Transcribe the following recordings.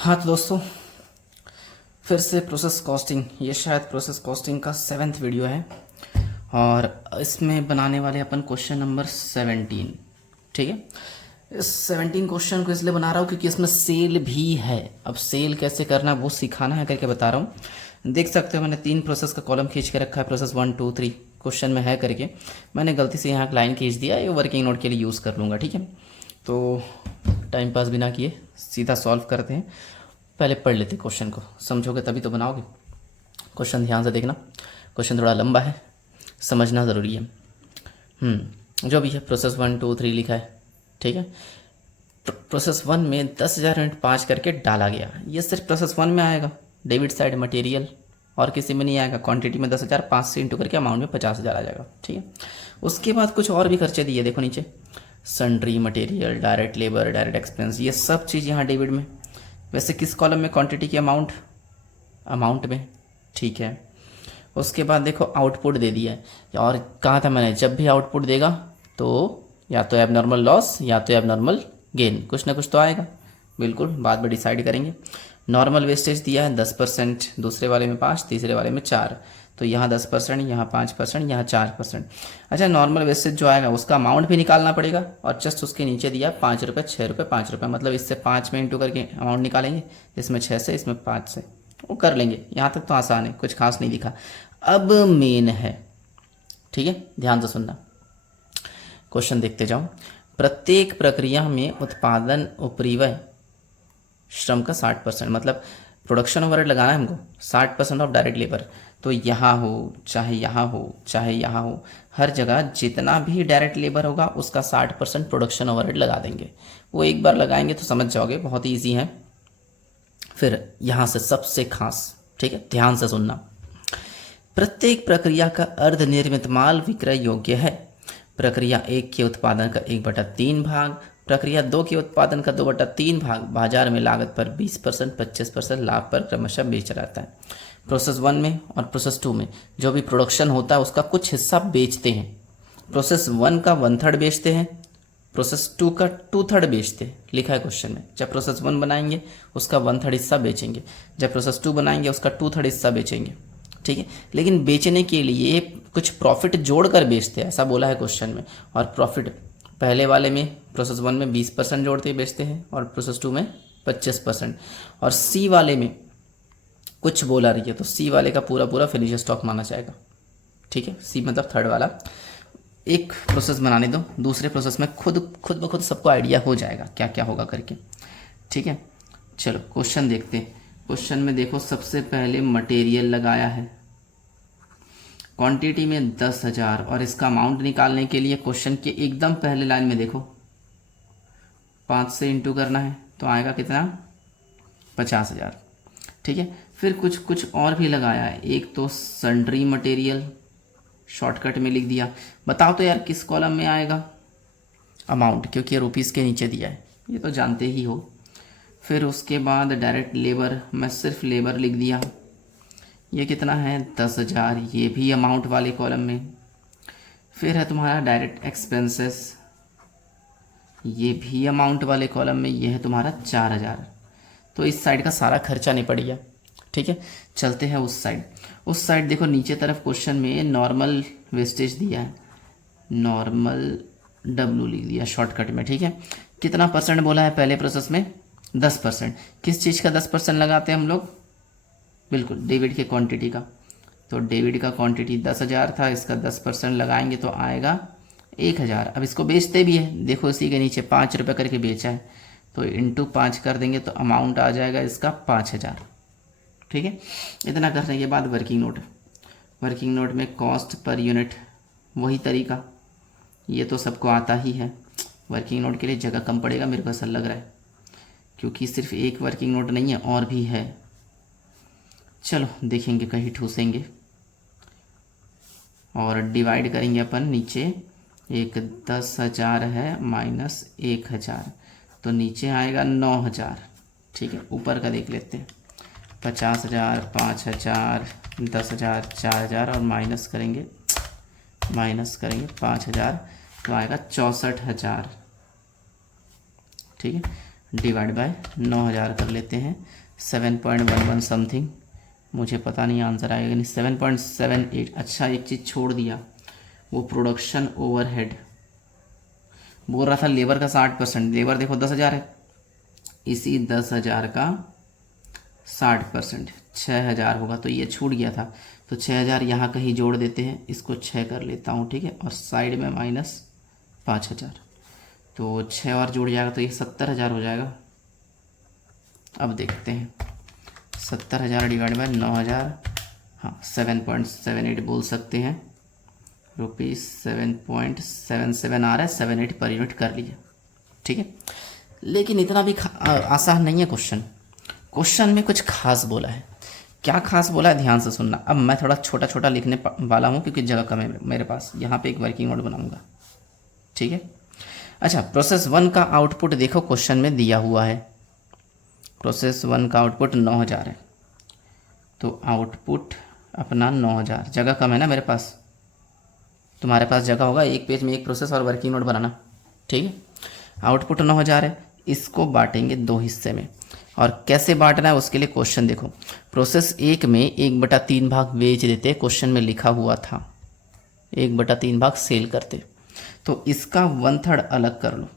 हाँ तो दोस्तों, फिर से प्रोसेस कॉस्टिंग, ये शायद प्रोसेस कॉस्टिंग का 7th वीडियो है और इसमें बनाने वाले अपन क्वेश्चन नंबर 17। ठीक है, इस 17 क्वेश्चन को इसलिए बना रहा हूँ क्योंकि इसमें सेल भी है। अब सेल कैसे करना वो सिखाना है करके बता रहा हूँ। देख सकते हो मैंने 3 प्रोसेस का कॉलम खींच के रखा है, प्रोसेस 1 2 3 क्वेश्चन में है करके। मैंने गलती से यहाँ लाइन खींच दिया, ये वर्किंग नोट के लिए यूज़ कर लूँगा। ठीक है, तो टाइम पास बिना किए सीधा सॉल्व करते हैं। पहले पढ़ लेते क्वेश्चन को, समझोगे तभी तो बनाओगे। क्वेश्चन ध्यान से देखना, क्वेश्चन थोड़ा लंबा है, समझना ज़रूरी है। जो भी है प्रोसेस 1 2 3 लिखा है। ठीक है, प्रोसेस 1 में 10,000 यूनिट 5 करके डाला गया। ये सिर्फ प्रोसेस 1 में आएगा, डेबिट साइड मटेरियल, और किसी में नहीं आएगा। क्वांटिटी में 10,000, 5 से इंटू करके अमाउंट में 50,000 आ जाएगा। ठीक है, उसके बाद कुछ और भी खर्चे दिए, देखो नीचे, sundry material, direct labour, direct expense, ये सब चीज़ यहाँ डेबिट में। वैसे किस कॉलम में? क्वांटिटी की अमाउंट में। ठीक है, उसके बाद देखो आउटपुट दे दिया है, और कहा था मैंने जब भी आउटपुट देगा तो या तो एबनॉर्मल लॉस या तो एबनॉर्मल गेन, कुछ ना कुछ तो आएगा। बिल्कुल, बाद में डिसाइड करेंगे। नॉर्मल वेस्टेज दिया है 10%, दूसरे वाले में 5, तीसरे वाले में 4, तो यहाँ 10%, यहाँ 5%, यहाँ 4%। अच्छा, नॉर्मल वेस्टेज जो आएगा उसका अमाउंट भी निकालना पड़ेगा, और जस्ट उसके नीचे दिया 5 रुपये, 6 रुपये, 5 रुपये, मतलब इससे 5 में इंटू करके अमाउंट निकालेंगे, इसमें 6 से, इसमें 5 से, वो कर लेंगे। यहाँ तक तो आसान है, कुछ खास नहीं दिखा। अब मेन है, ठीक है, ध्यान से सुनना। क्वेश्चन देखते जाओ। प्रत्येक प्रक्रिया में उत्पादन उपरिव्यय श्रम का 60%, मतलब प्रोडक्शन ओवरहेड लगाना है हमको, 60% ऑफ डायरेक्ट लेबर। तो यहाँ हो चाहे यहाँ हो चाहे यहाँ हो, हर जगह जितना भी डायरेक्ट लेबर होगा उसका 60% प्रोडक्शन ओवरहेड लगा देंगे। वो एक बार लगाएंगे तो समझ जाओगे, बहुत ही ईजी है। फिर यहाँ से सबसे खास, ठीक है, ध्यान से सुनना। प्रत्येक प्रक्रिया का अर्ध निर्मित माल विक्रय योग्य है। प्रक्रिया 1 के उत्पादन का 1/3 भाग, प्रक्रिया 2 के उत्पादन का 2/3 भाग बाजार में लागत पर 20%, 25% लाभ पर क्रमशः बेचा जाता है। प्रोसेस 1 में और प्रोसेस 2 में जो भी प्रोडक्शन होता है उसका कुछ हिस्सा बेचते हैं। प्रोसेस 1 का 1/3 बेचते हैं, प्रोसेस 2 का 2/3 बेचते हैं, लिखा है क्वेश्चन में। जब प्रोसेस 1 बनाएंगे उसका 1/3 हिस्सा बेचेंगे, जब प्रोसेस 2 बनाएंगे उसका 2/3 हिस्सा बेचेंगे। ठीक है, लेकिन बेचने के लिए कुछ प्रॉफिट जोड़कर बेचते हैं, ऐसा बोला है क्वेश्चन में। और प्रॉफिट पहले वाले में प्रोसेस 1 में 20% जोड़ते बेचते हैं, और प्रोसेस 2 में 25%। और सी वाले में कुछ बोला रही है, तो सी वाले का पूरा पूरा फिनिश स्टॉक माना जाएगा। ठीक है, सी मतलब थर्ड वाला। एक प्रोसेस बनाने दो, दूसरे प्रोसेस में खुद ब खुद सबको आइडिया हो जाएगा क्या क्या होगा करके। ठीक है, चलो क्वेश्चन देखते हैं। क्वेश्चन में देखो, सबसे पहले मटेरियल लगाया है, क्वांटिटी में 10,000, और इसका अमाउंट निकालने के लिए क्वेश्चन के एकदम पहले लाइन में देखो 5 से इंटू करना है, तो आएगा कितना? 50,000। ठीक है, फिर कुछ और भी लगाया है। एक तो सन्ड्री मटेरियल, शॉर्टकट में लिख दिया। बताओ तो यार किस कॉलम में आएगा? अमाउंट, क्योंकि रुपीज़ के नीचे दिया है, ये तो जानते ही हो। फिर उसके बाद डायरेक्ट लेबर, मैं सिर्फ लेबर लिख दिया, ये कितना है? 10,000, ये भी अमाउंट वाले कॉलम में। फिर है तुम्हारा डायरेक्ट एक्सपेंसेस, ये भी अमाउंट वाले कॉलम में, ये है तुम्हारा 4,000। तो इस साइड का सारा खर्चा निपट गया। ठीक है, चलते हैं उस साइड। उस साइड देखो, नीचे तरफ क्वेश्चन में नॉर्मल वेस्टेज दिया है, नॉर्मल डब्ल्यू लिख दिया शॉर्टकट में। ठीक है, कितना परसेंट बोला है पहले प्रोसेस में? 10%। किस चीज़ का 10% लगाते हैं हम लोग? बिल्कुल, डेबिट के क्वांटिटी का। तो डेबिट का क्वांटिटी 10,000 था, इसका 10% लगाएंगे तो आएगा 1,000। अब इसको बेचते भी है, देखो इसी के नीचे 5 रुपये करके बेचा है, तो इंटू 5 कर देंगे तो अमाउंट आ जाएगा इसका 5,000। ठीक है, इतना करने के बाद वर्किंग नोट। वर्किंग नोट में कॉस्ट पर यूनिट, वही तरीका, ये तो सबको आता ही है। वर्किंग नोट के लिए जगह कम पड़ेगा मेरे को ऐसा लग रहा है, क्योंकि सिर्फ एक वर्किंग नोट नहीं है, और भी है। चलो देखेंगे, कहीं ठूसेंगे। और डिवाइड करेंगे अपन, नीचे एक 10,000 है माइनस 1,000, तो नीचे आएगा 9,000। ठीक है, ऊपर का देख लेते हैं। 50,000, 5,000, 10,000, 4,000, और माइनस करेंगे 5,000, तो आएगा 64,000। ठीक है, डिवाइड बाय 9000 कर लेते हैं, 7.11 समथिंग, मुझे पता नहीं आंसर आएगा नहीं, 7.78। अच्छा एक चीज़ छोड़ दिया, वो प्रोडक्शन ओवरहेड बोल रहा था लेबर का 60%, लेबर देखो 10,000 है, इसी 10,000 का 60% 6,000 होगा, तो ये छूट गया था, तो 6,000 यहाँ कहीं जोड़ देते हैं, इसको 6 कर लेता हूँ, ठीक है, और साइड में माइनस 5,000, तो 6 और जुड़ जाएगा तो ये 70,000 हो जाएगा। अब देखते हैं 70,000 डिवाइड बाय 9,000, हाँ 7.78 बोल सकते हैं, रुपीज़ 7.77 आ रहा है, 78 पर यूनिट कर लिया, ठीक है। लेकिन इतना भी आसान नहीं है क्वेश्चन, क्वेश्चन में कुछ खास बोला है। क्या खास बोला है ध्यान से सुनना। अब मैं थोड़ा छोटा छोटा लिखने वाला हूँ क्योंकि जगह कम है मेरे पास, यहाँ पे एक वर्किंग नोट बनाऊंगा, ठीक है। अच्छा, प्रोसेस 1 का आउटपुट देखो क्वेश्चन में दिया हुआ है, प्रोसेस 1 का आउटपुट 9,000 है, तो आउटपुट अपना 9,000, जगह कम है ना मेरे पास, तुम्हारे पास जगह होगा एक पेज में एक प्रोसेस और वर्किंग नोट बनाना, ठीक है। आउटपुट 9,000 है, इसको बांटेंगे 2 हिस्से में, और कैसे बांटना है उसके लिए क्वेश्चन देखो, प्रोसेस 1 में 1/3 भाग बेच देते, क्वेश्चन में लिखा हुआ था 1/3 भाग सेल करते, तो इसका 1/3 अलग कर लो,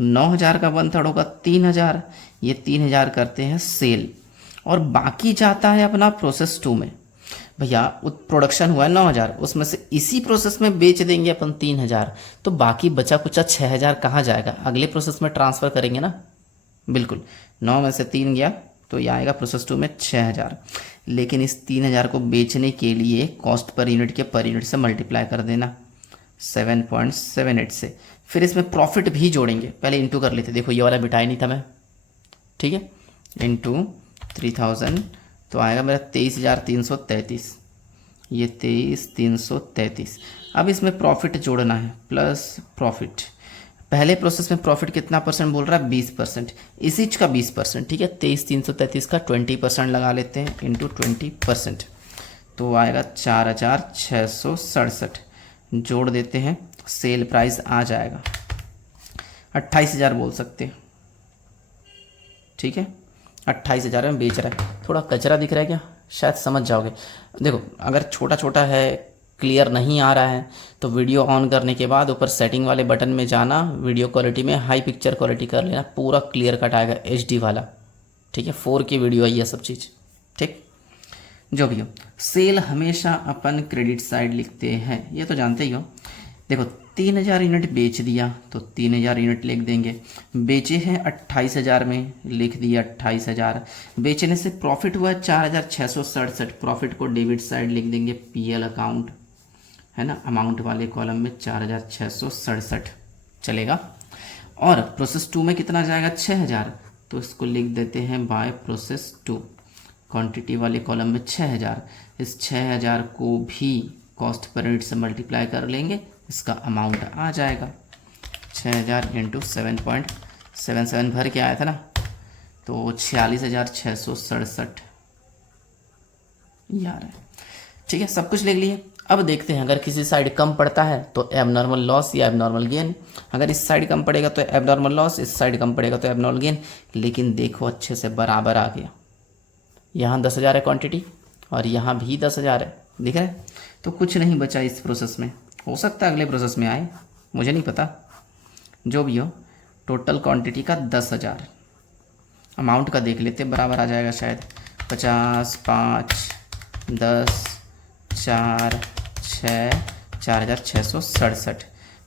9,000 का 1/3 होगा 3,000, ये 3,000 करते हैं सेल, और बाकी जाता है अपना प्रोसेस 2 में। भैया प्रोडक्शन हुआ है 9,000, उसमें से इसी प्रोसेस में बेच देंगे अपन 3,000, तो बाकी बचा कुचा 6,000 कहाँ जाएगा, अगले प्रोसेस में ट्रांसफ़र करेंगे ना, बिल्कुल 9 में से 3 गया तो ये आएगा प्रोसेस 2 में 6,000, लेकिन इस 3,000 को बेचने के लिए कॉस्ट पर यूनिट के पर यूनिट से मल्टीप्लाई कर देना 7.78 से, फिर इसमें प्रॉफिट भी जोड़ेंगे, पहले इंटू कर लेते, देखो ये वाला मिटाई नहीं था मैं, ठीक है, इंटू 3,000 तो आएगा मेरा 23,333, ये 23,333। अब इसमें प्रॉफिट जोड़ना है, प्लस प्रॉफिट, पहले प्रोसेस में प्रॉफिट कितना परसेंट बोल रहा है 20%, इसी का 20%, ठीक है, 23,333 का 20% लगा लेते हैं, इंटू 20%, तो आएगा 4,667, जोड़ देते हैं, सेल प्राइस आ जाएगा 28,000 बोल सकते हैं, ठीक है, 28,000 में बेच रहा है। थोड़ा कचरा दिख रहा है क्या, शायद समझ जाओगे। देखो अगर छोटा छोटा है, क्लियर नहीं आ रहा है, तो वीडियो ऑन करने के बाद ऊपर सेटिंग वाले बटन में जाना, वीडियो क्वालिटी में हाई पिक्चर क्वालिटी कर लेना, पूरा क्लियर कट आएगा HD वाला, ठीक है, 4K वीडियो है ये सब चीज़, ठीक। जो भी हो, सेल हमेशा अपन क्रेडिट साइड लिखते हैं, ये तो जानते ही हो। देखो 3,000 यूनिट बेच दिया तो 3,000 यूनिट लिख देंगे, बेचे हैं 28,000 में, लिख दिया 28,000, बेचने से प्रॉफिट हुआ 4,667, प्रॉफिट को डेबिट साइड लिख देंगे, PL अकाउंट है ना, अमाउंट वाले कॉलम में 4,667 चलेगा। और प्रोसेस 2 में कितना जाएगा 6,000, तो इसको लिख देते हैं बाय प्रोसेस 2, क्वांटिटी वाले कॉलम में 6,000, इस 6,000 को भी कॉस्ट पर यूनिट से मल्टीप्लाई कर लेंगे, इसका अमाउंट आ जाएगा 6,000 इंटू 7.77 भर के आया था ना, तो 46,667 ये आ रहा है, ठीक है, सब कुछ लिख लिए। अब देखते हैं अगर किसी साइड कम पड़ता है तो एबनॉर्मल लॉस या एबनॉर्मल गेन, अगर इस साइड कम पड़ेगा तो एबनॉर्मल लॉस, इस साइड कम पड़ेगा तो एबनॉर्मल गेन, लेकिन देखो अच्छे से बराबर आ गया, यहाँ 10,000 है क्वांटिटी और यहाँ भी 10,000 है, दिख रहा है, तो कुछ नहीं बचा इस प्रोसेस में, हो सकता है अगले प्रोसेस में आए, मुझे नहीं पता, जो भी हो टोटल क्वांटिटी का 10,000, अमाउंट का देख लेते बराबर आ जाएगा शायद, 50, 5, 10, 4, 6, 4,667,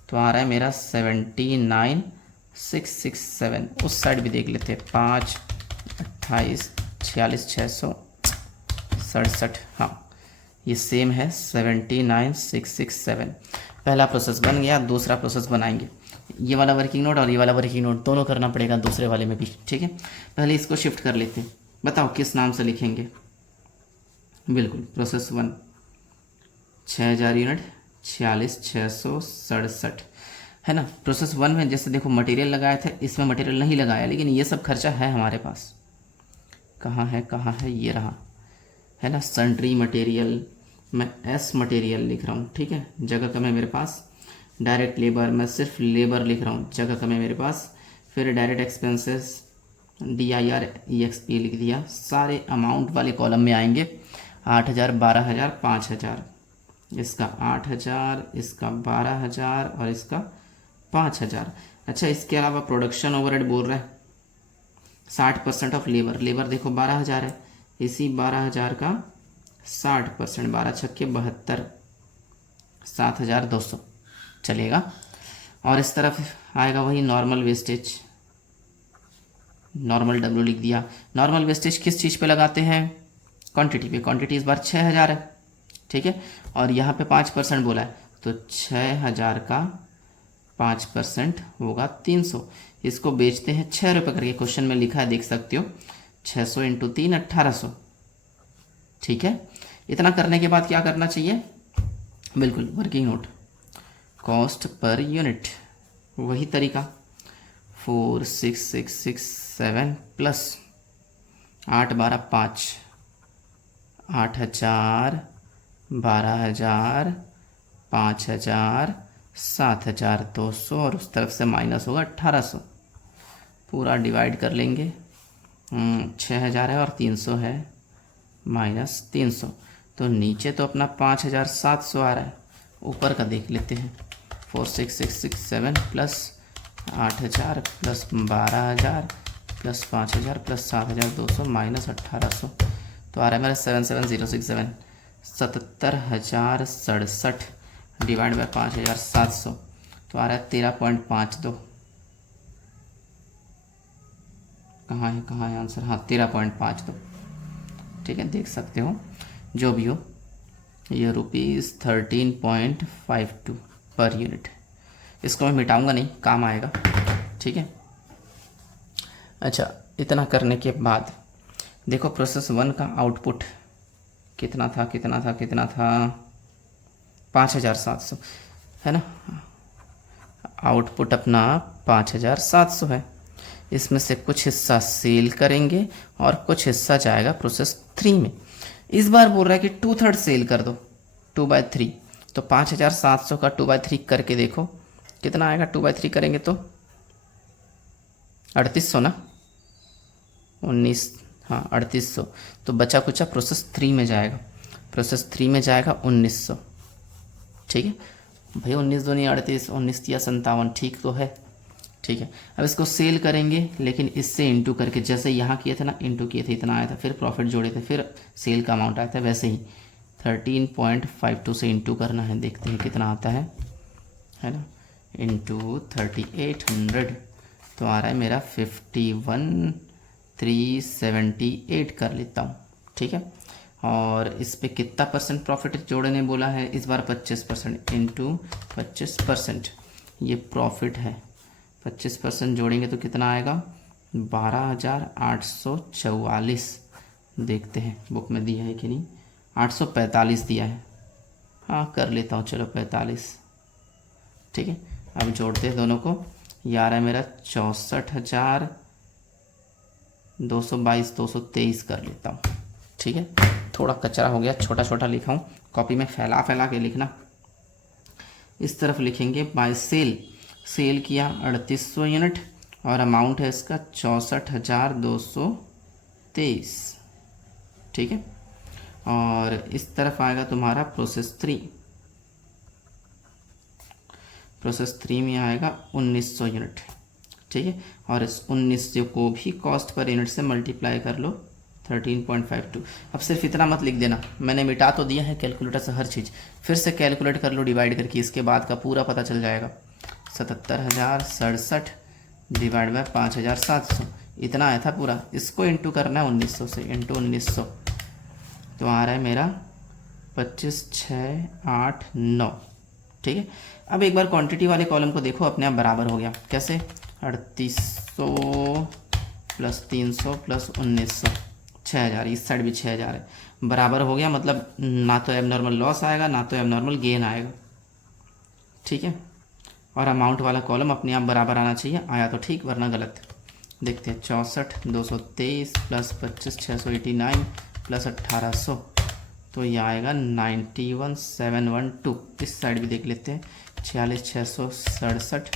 तो आ रहा है मेरा 79,667, उस साइड भी देख लेते हैं, 5, 28, 46,667, हाँ ये सेम है 79,667। पहला प्रोसेस बन गया, दूसरा प्रोसेस बनाएंगे, ये वाला वर्किंग नोट और ये वाला वर्किंग नोट दोनों करना पड़ेगा दूसरे वाले में भी, ठीक है। पहले इसको शिफ्ट कर लेते हैं, बताओ किस नाम से लिखेंगे। बिल्कुल प्रोसेस 1 6,000 यूनिट 46,667 है ना। प्रोसेस 1 में जैसे देखो मटेरियल लगाए थे, इसमें मटेरियल नहीं लगाया, लेकिन ये सब खर्चा है हमारे पास, कहाँ है ये रहा है ना, सन्ड्री मटेरियल, मैं S मटेरियल लिख रहा हूँ, ठीक है, जगह कम है मेरे पास। डायरेक्ट लेबर, मैं सिर्फ लेबर लिख रहा हूँ, जगह कम है मेरे पास। फिर डायरेक्ट एक्सपेंसेस DIREXP लिख दिया। सारे अमाउंट वाले कॉलम में आएंगे 8,000, 12,000, 5,000। इसका 8,000, इसका 12,000 और इसका 5,000। अच्छा, इसके अलावा प्रोडक्शन ओवरहेड बोल रहा है 60% ऑफ लेबर। लेबर देखो 12,000 है, इसी 12,000 का 60%, 12 छक्के 72, 7,200 चलेगा। और इस तरफ आएगा वही नॉर्मल वेस्टेज, नॉर्मल W लिख दिया। नॉर्मल वेस्टेज किस चीज़ पे लगाते हैं? क्वांटिटी पे। क्वांटिटी इस बार 6,000 है, ठीक है। और यहाँ पे 5% बोला है, तो 6,000 का 5% होगा 300। इसको बेचते हैं 6 रुपये करके, क्वेश्चन में लिखा है देख सकते हो। 600 इंटू 3 1800, ठीक है। इतना करने के बाद क्या करना चाहिए? बिल्कुल working note, cost per unit, वही तरीका 46667 प्लस 8 12 5, 8,000, 12,000, 5,000, 7,200 और उस तरफ से माइनस होगा 1,800। पूरा डिवाइड कर लेंगे। 6,000 है और 300 है, माइनस 300। तो नीचे तो अपना 5,700 आ रहा है, ऊपर का देख लेते हैं। 46667 plus 8,000 plus 12,000 plus 5,000 plus 7,200 minus 1,800। तो आ रहा है मेरा 77067, 77,067 डिवाइड बाय 5,700, तो आ रहा है 13.52। कहाँ है आंसर? हाँ 13.52, ठीक है। देख सकते हो जो भी हो, ये ₹13.52 पर यूनिट। इसको मैं मिटाऊंगा नहीं, काम आएगा, ठीक है। अच्छा, इतना करने के बाद देखो प्रोसेस 1 का आउटपुट कितना था 5,700 है ना। आउटपुट अपना 5,700 है। इसमें से कुछ हिस्सा सेल करेंगे और कुछ हिस्सा जाएगा प्रोसेस 3 में। इस बार बोल रहा है कि 2/3 सेल कर दो, 2/3। तो 5,700 का 2/3 करके देखो कितना आएगा। 2/3 करेंगे तो 3,800 ना, 19, हाँ 3,800। तो बचा कुचा प्रोसेस 3 में जाएगा, प्रोसेस 3 में जाएगा 1,900, ठीक है भाई। 19 दूनी 38, 19 तिया 57, ठीक तो है, ठीक है। अब इसको सेल करेंगे, लेकिन इससे इंटू करके, जैसे यहाँ किए थे ना, इंटू किए थे इतना आया था, फिर प्रॉफिट जोड़े थे, फिर सेल का अमाउंट आया था, वैसे ही 13.52 से इंटू करना है। देखते हैं कितना आता है ना, इंटू 3800, तो आ रहा है मेरा 51,378 कर लेता हूँ, ठीक है। और इस पे कितना परसेंट प्रॉफिट जोड़ने बोला है? इस बार 25% इंटू 25%, ये प्रॉफिट है। 25% जोड़ेंगे तो कितना आएगा? 12,844। देखते हैं बुक में दिया है कि नहीं। 845 दिया है, हाँ कर लेता हूँ, चलो 45, ठीक है। अब जोड़ते हैं दोनों को, ये आ रहा है मेरा 64,222, 223 कर लेता हूँ, ठीक है। थोड़ा कचरा हो गया, छोटा छोटा लिखा हूँ, कॉपी में फैला फैला के लिखना। इस तरफ लिखेंगे बाय सेल, सेल किया 3,800 यूनिट और अमाउंट है इसका 64,223, ठीक है। और इस तरफ आएगा तुम्हारा प्रोसेस 3, प्रोसेस 3 में आएगा 1,900 यूनिट, ठीक है। और इस 1,900 को भी कॉस्ट पर यूनिट से मल्टीप्लाई कर लो 13.52। अब सिर्फ इतना मत लिख देना, मैंने मिटा तो दिया है कैलकुलेटर से हर चीज़, फिर से कैलकुलेट कर लो डिवाइड करके, इसके बाद का पूरा पता चल जाएगा। 77,067 डिवाइड बाय 5,700, इतना आया था पूरा। इसको इंटू करना है 1,900 से, इंटू 1,900, तो आ रहा है मेरा 25,689, ठीक है। अब एक बार क्वांटिटी वाले कॉलम को देखो, अपने आप बराबर हो गया। कैसे? 3,800 प्लस 300 प्लस 1,900, 6,000, इस साइड भी 6,000 है, बराबर हो गया। मतलब ना तो एबनॉर्मल लॉस आएगा ना तो एबनॉर्मल गेन आएगा, ठीक है। और अमाउंट वाला कॉलम अपने आप बराबर आना चाहिए, आया तो ठीक वरना गलत। देखते हैं 64,223 प्लस 25,689 प्लस 1,800, तो ये आएगा 91,712। इस साइड भी देख लेते हैं, 46,667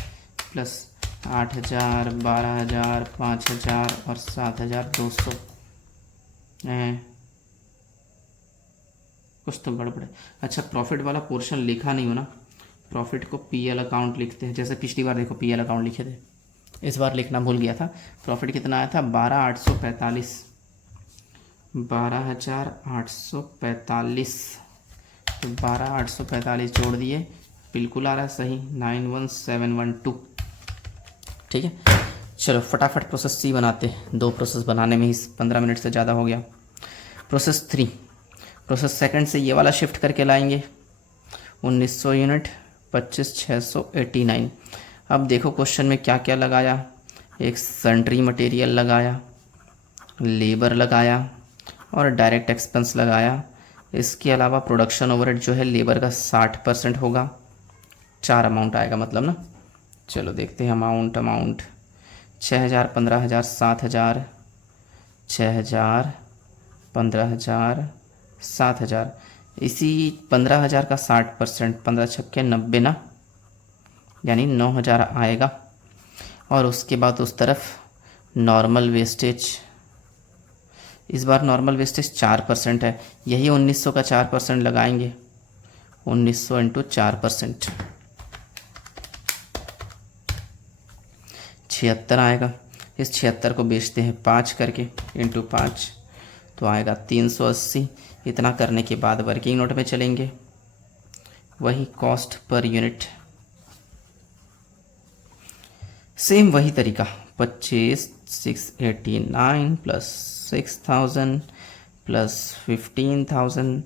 प्लस 8,000, 12,000, 5,000 और 7,200। कुछ तो गड़बड़ है। अच्छा, प्रॉफिट वाला पोर्शन लिखा नहीं हो ना, प्रॉफिट को पीएल अकाउंट लिखते हैं। जैसे पिछली बार देखो पीएल अकाउंट लिखे थे, इस बार लिखना भूल गया था। प्रॉफिट कितना आया था? 12,845, 12,845। तो 12,845 जोड़ दिए, बिल्कुल आ रहा है सही, 91,712। ठीक है, चलो फटाफट प्रोसेस सी बनाते हैं। 2 प्रोसेस बनाने में ही 15 मिनट से ज़्यादा हो गया। प्रोसेस 3, प्रोसेस सेकंड से ये वाला शिफ्ट करके लाएंगे। 1900 यूनिट, 25,689। अब देखो क्वेश्चन में क्या क्या लगाया। एक सन्ट्री मटेरियल लगाया, लेबर लगाया और डायरेक्ट एक्सपेंस लगाया। इसके अलावा प्रोडक्शन ओवरहेड जो है लेबर का 60% होगा। 4 अमाउंट आएगा मतलब ना। चलो देखते हैं अमाउंट 6,000, 15,000, 7,000, 6,000, 15,000, 7,000। इसी 15,000 का 60%, 15 छक्के 90 ना, यानी 9,000 आएगा। और उसके बाद उस तरफ नॉर्मल वेस्टेज, इस बार नॉर्मल वेस्टेज 4% है, यही 1900 का 4% लगाएंगे। 1900 इंटू 4%, 76 आएगा। इस 76 को बेचते हैं 5 करके, इंटू 5 तो आएगा 380। इतना करने के बाद वर्किंग नोट में चलेंगे, वही कॉस्ट पर यूनिट, सेम वही तरीका। 25,689 प्लस 6,000 प्लस 15,000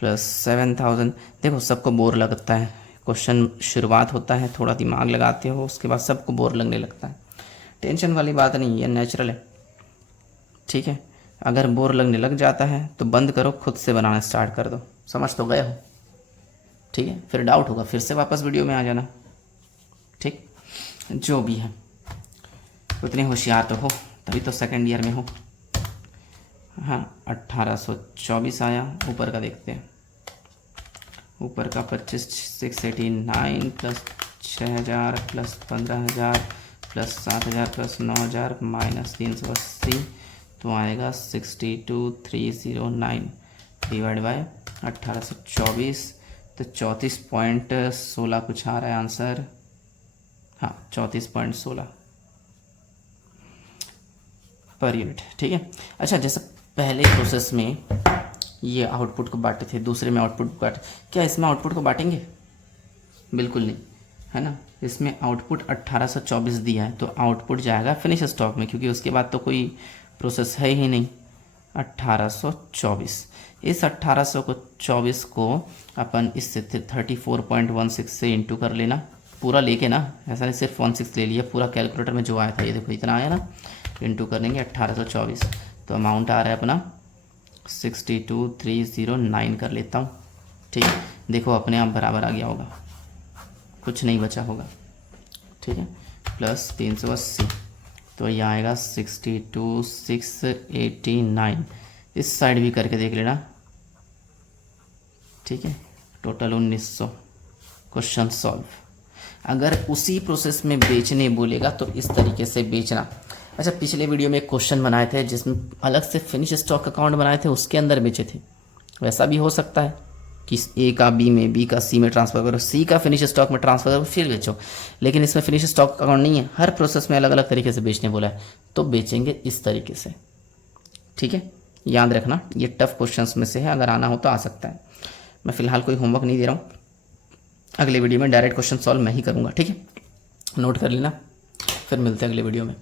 प्लस 7,000। देखो सबको बोर लगता है, क्वेश्चन शुरुआत होता है, थोड़ा दिमाग लगाते हो, उसके बाद सबको बोर लगने लगता है। टेंशन वाली बात नहीं है, नेचुरल है। ठीक है, अगर बोर लगने लग जाता है तो बंद करो, खुद से बनाना स्टार्ट कर दो। समझ तो गए हो? ठीक है, फिर डाउट होगा फिर से वापस वीडियो में आ जाना। ठीक, जो भी है उतने होशियार तो हो, तभी तो सेकंड ईयर में हो। हाँ, 1824 आया। ऊपर का देखते हैं। ऊपर का 25,689 plus 6,000 plus 15,000 plus 7,000 plus 9,000 minus 380, तो आएगा 62,309 डिवाइड बाय 1824, तो 34.16 कुछ आ रहा है आंसर। हाँ, 34.16 पर यूनिट। ठीक है। अच्छा, जैसे पहले प्रोसेस में ये आउटपुट को बांटे थे, दूसरे में आउटपुट को बांटे, क्या इसमें आउटपुट को बांटेंगे? बिल्कुल नहीं, है ना। इसमें आउटपुट 1824 दिया है, तो आउटपुट जाएगा फिनिश स्टॉक में, क्योंकि उसके बाद तो कोई प्रोसेस है ही नहीं। 1824, इस 1824 को अपन इससे 34.16 से इंटू कर लेना, पूरा लेके ना, ऐसा नहीं सिर्फ 16 ले लिया, पूरा कैलकुलेटर में जो आया था, ये देखो इतना आया ना, इंटू कर लेंगे 1824, तो अमाउंट आ रहा है अपना 62,309 कर लेता हूँ। ठीक है, देखो अपने आप बराबर आ गया होगा, कुछ नहीं बचा होगा। ठीक है, प्लस 380, तो ये आएगा 62,689। इस साइड भी करके देख लेना। ठीक है, टोटल 1900। Question solve. अगर उसी प्रोसेस में बेचने बोलेगा तो इस तरीके से बेचना। अच्छा, पिछले वीडियो में एक क्वेश्चन बनाए थे जिसमें अलग से फिनिश स्टॉक अकाउंट बनाए थे, उसके अंदर बेचे थे। वैसा भी हो सकता है कि ए का बी में, बी का सी में ट्रांसफ़र करो, सी का फिनिश स्टॉक में ट्रांसफ़र करो, फिर बेचो। लेकिन इसमें फिनिश स्टॉक अकाउंट नहीं है, हर प्रोसेस में अलग अलग तरीके से बेचने बोला है, तो बेचेंगे इस तरीके से। ठीक है, याद रखना, ये टफ क्वेश्चंस में से है, अगर आना हो तो आ सकता है। मैं फ़िलहाल कोई होमवर्क नहीं दे रहा हूँ, अगले वीडियो में डायरेक्ट क्वेश्चन सॉल्व मैं ही करूँगा। ठीक है, नोट कर लेना, फिर मिलते हैं अगले वीडियो में।